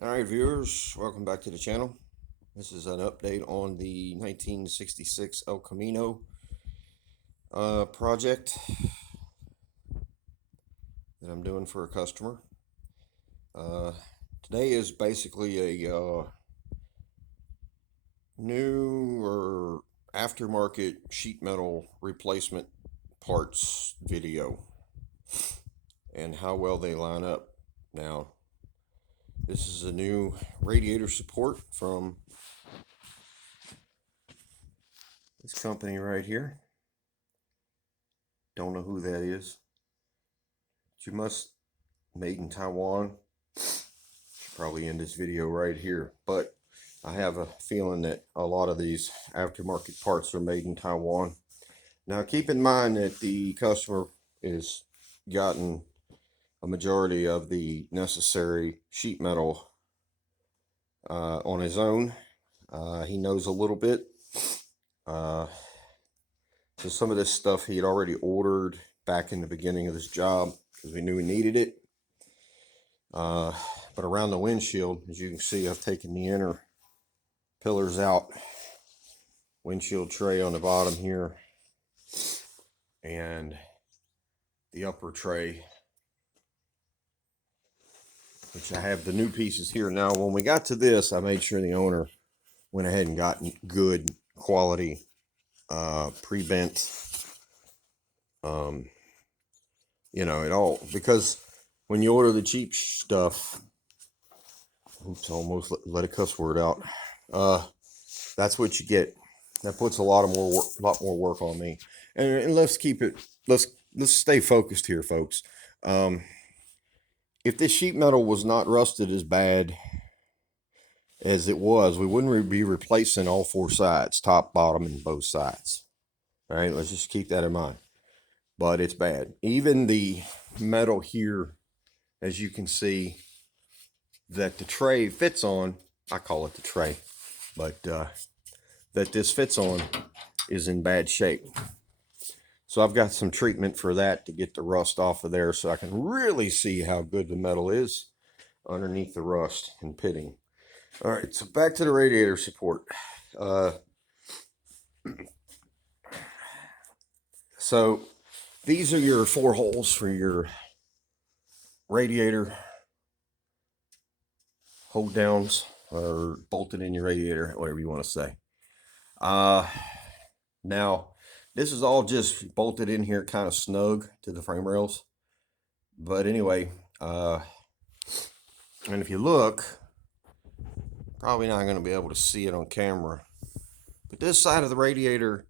All right, viewers, welcome back to the channel. This is an update on the 1966 El Camino project that I'm doing for a customer. Uh, Today is basically a new or aftermarket sheet metal replacement parts video and how well they line up. Now, this is a new radiator support from this company right here. Don't know who that is. You must made in Taiwan. Probably in this video right here, but I have a feeling that a lot of these aftermarket parts are made in Taiwan. Now keep in mind that the customer is gotten a majority of the necessary sheet metal on his own. He knows a little bit. So some of this stuff he had already ordered back in the beginning of this job because we knew he needed it. But around the windshield, as you can see, I've taken the inner pillars out, windshield tray on the bottom here, and the upper tray, which I have the new pieces here. Now, when we got to this, I made sure the owner went ahead and got good quality pre-bent, it all, because when you order the cheap stuff, oops, almost let a cuss word out. That's what you get. That puts a lot more work on me. And let's keep it. Let's stay focused here, folks. If this sheet metal was not rusted as bad as it was, we wouldn't be replacing all four sides, top, bottom, and both sides. All right, let's just keep that in mind. But it's bad. Even the metal here, as you can see, that the tray fits on, I call it the tray, but that this fits on is in bad shape. So I've got some treatment for that to get the rust off of there so I can really see how good the metal is underneath the rust and pitting. All right, so back to the radiator support. So these are your 4 holes for your radiator hold downs, or bolted in your radiator, whatever you want to say. Now this is all just bolted in here kind of snug to the frame rails. But anyway, and if you look, probably not going to be able to see it on camera, but this side of the radiator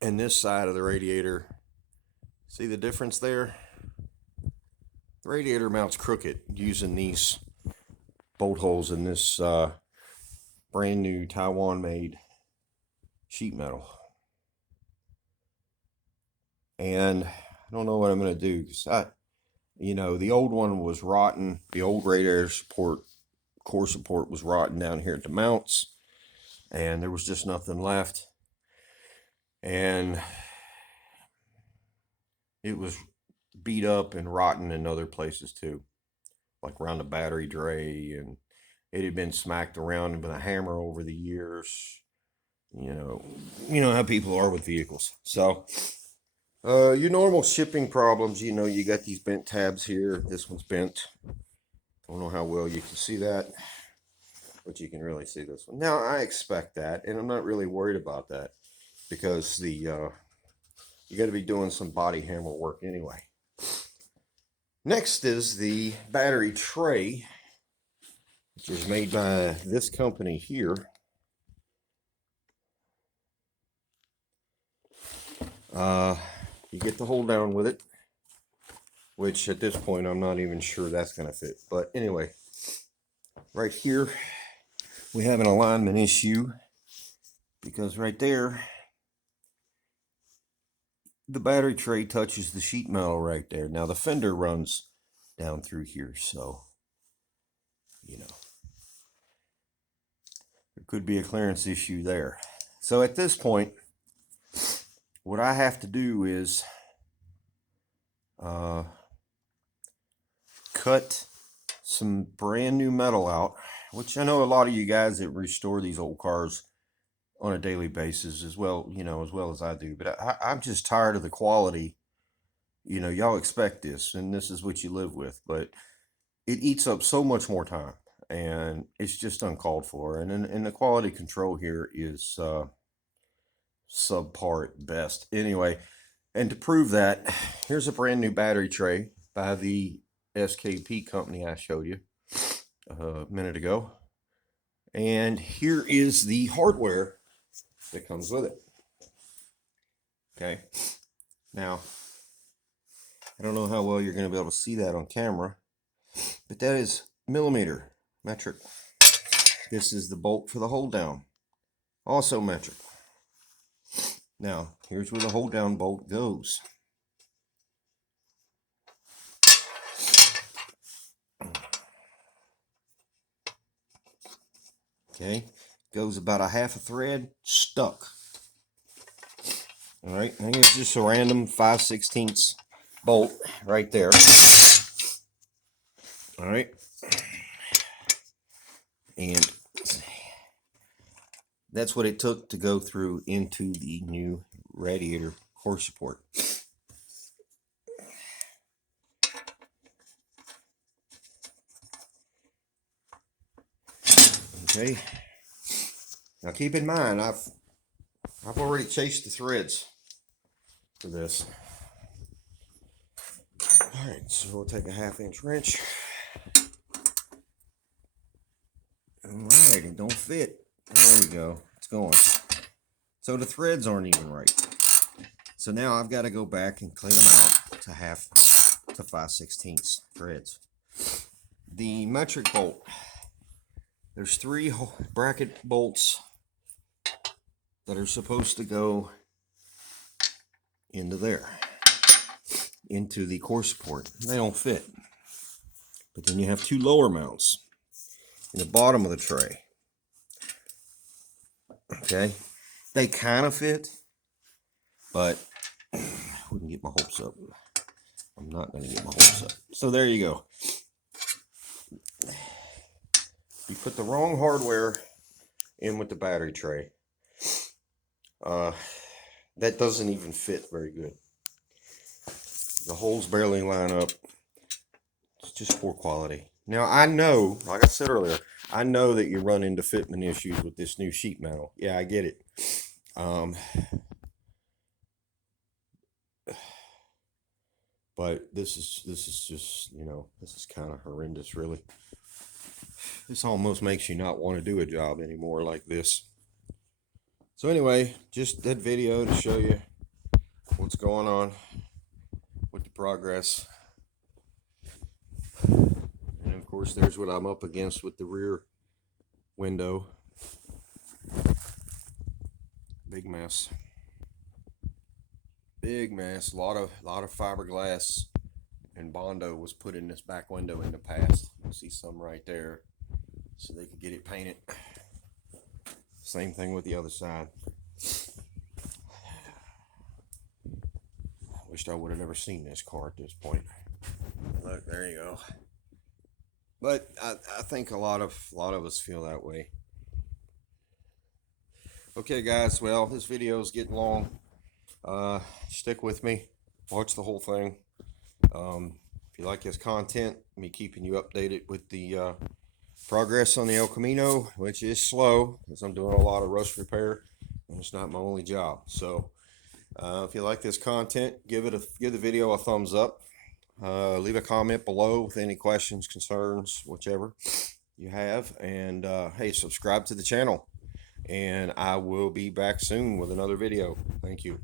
and this side of the radiator, see the difference there? The radiator mounts crooked using these bolt holes in this brand new Taiwan made sheet metal. And I don't know what I'm going to do, because the old one was rotten. The old radiator support, core support, was rotten down here at the mounts, and there was just nothing left. And it was beat up and rotten in other places too, like around the battery tray, and it had been smacked around with a hammer over the years. You know how people are with vehicles. So your normal shipping problems, you got these bent tabs here. This one's bent. Don't know how well you can see that, but you can really see this one. Now, I expect that, and I'm not really worried about that, because you got to be doing some body hammer work anyway. Next is the battery tray, which is made by this company here. You get the hold down with it, which at this point I'm not even sure that's going to fit. But anyway, right here we have an alignment issue, because right there the battery tray touches the sheet metal right there. Now the fender runs down through here, so there could be a clearance issue there. So at this point, what I have to do is cut some brand new metal out, which I know a lot of you guys that restore these old cars on a daily basis as well, as well as I do. But I'm just tired of the quality. Y'all expect this, and this is what you live with, but it eats up so much more time, and it's just uncalled for. And the quality control here is subpar at best. Anyway, and to prove that, here's a brand new battery tray by the SKP company I showed you a minute ago. And here is the hardware that comes with it. Okay. Now, I don't know how well you're going to be able to see that on camera, but that is millimeter, metric. This is the bolt for the hold down, also metric. Now, here's where the hold down bolt goes. Okay, goes about a half a thread stuck. All right, and it's just a random 5/16 bolt right there. All right, and that's what it took to go through into the new radiator core support. Okay, now keep in mind, I've already chased the threads for this. All right, so we'll take a 1/2-inch wrench. All right, it don't fit. There we go. It's going. So the threads aren't even right. So now I've got to go back and clean them out to 5/16 threads. The metric bolt. There's 3 bracket bolts that are supposed to go into there, into the core support. They don't fit. But then you have 2 lower mounts in the bottom of the tray. Okay, they kind of fit, but I wouldn't get my hopes up. I'm not going to get my hopes up. So there you go. You put the wrong hardware in with the battery tray. That doesn't even fit very good. The holes barely line up. It's just poor quality. Now I know, like I said earlier, I know that you run into fitment issues with this new sheet metal. Yeah, I get it. But this is just, this is kind of horrendous, really. This almost makes you not want to do a job anymore like this. So anyway, just that video to show you what's going on with the progress. And of course, there's what I'm up against with the rear window. Big mess. Big mess. A lot of fiberglass and Bondo was put in this back window in the past. You see some right there, so they could get it painted. Same thing with the other side. I wished I would have never seen this car at this point. Look, there you go. But I think a lot of us feel that way. Okay, guys. Well, this video is getting long. Stick with me. Watch the whole thing. If you like this content, me keeping you updated with the progress on the El Camino, which is slow because I'm doing a lot of rush repair, and it's not my only job. So, if you like this content, give the video a thumbs up. Leave a comment below with any questions, concerns, whichever you have, and hey, subscribe to the channel, and I will be back soon with another video. Thank you.